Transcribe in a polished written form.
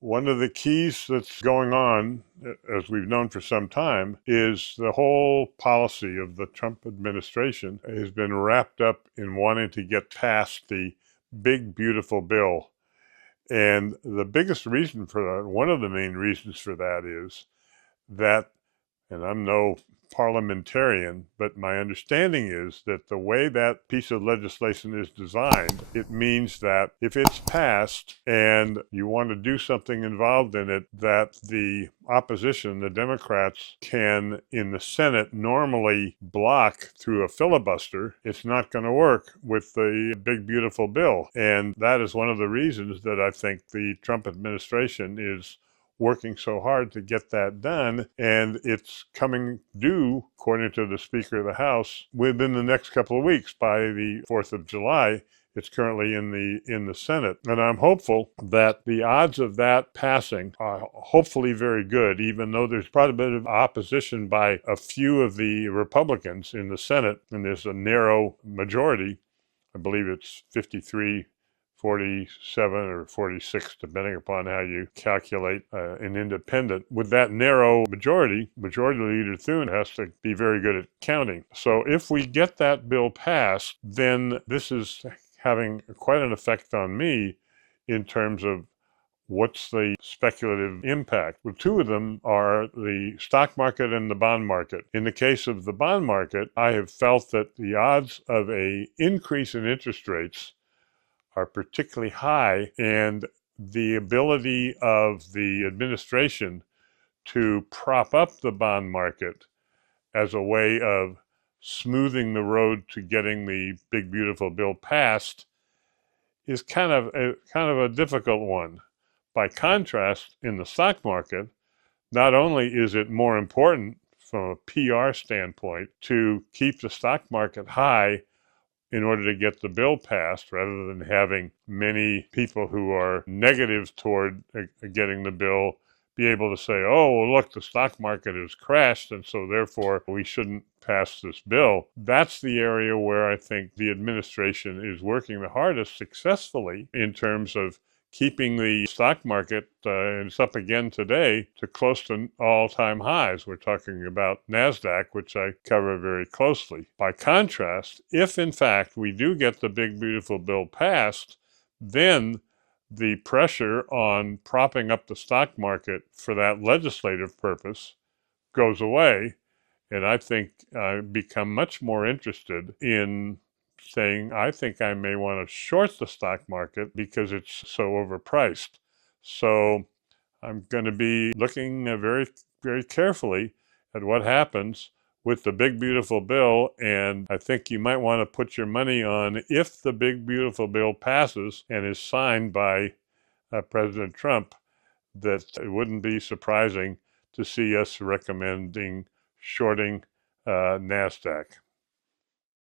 One of the keys that's going on, as we've known for some time, is the whole policy of the Trump administration has been wrapped up in wanting to get past the big, beautiful bill. And the biggest reason for that, one of the main reasons for that is that, and I'm no parliamentarian, but my understanding is that the way that piece of legislation is designed, it means that if it's passed and you want to do something involved in it, that the opposition, the Democrats, can in the Senate normally block through a filibuster. It's not going to work with the big, beautiful bill. And that is one of the reasons that I think the Trump administration is working so hard to get that done, and it's coming due, according to the Speaker of the House, within the next couple of weeks. By the 4th of July, it's currently in the Senate, and I'm hopeful that the odds of that passing are hopefully very good, even though there's quite a bit of opposition by a few of the Republicans in the Senate, and there's a narrow majority. I believe it's 53 47 or 46, depending upon how you calculate an independent. With that narrow majority, Majority Leader Thune has to be very good at counting. So if we get that bill passed, then this is having quite an effect on me in terms of what's the speculative impact? Well, two of them are the stock market and the bond market. In the case of the bond market, I have felt that the odds of an increase in interest rates are particularly high, and the ability of the administration to prop up the bond market as a way of smoothing the road to getting the big beautiful bill passed is kind of a difficult one. By contrast, in the stock market, not only is it more important from a PR standpoint to keep the stock market high in order to get the bill passed, rather than having many people who are negative toward getting the bill be able to say, oh, well, look, the stock market has crashed, and so therefore we shouldn't pass this bill. That's the area where I think the administration is working the hardest successfully in terms of keeping the stock market, and it's up again today, to close to all-time highs. We're talking about NASDAQ, which I cover very closely. By contrast, if in fact we do get the big beautiful bill passed, then the pressure on propping up the stock market for that legislative purpose goes away, and I think I become much more interested in saying, I think I may want to short the stock market because it's so overpriced. So I'm going to be looking very, very carefully at what happens with the big, beautiful bill. And I think you might want to put your money on, if the big, beautiful bill passes and is signed by President Trump, that it wouldn't be surprising to see us recommending shorting NASDAQ.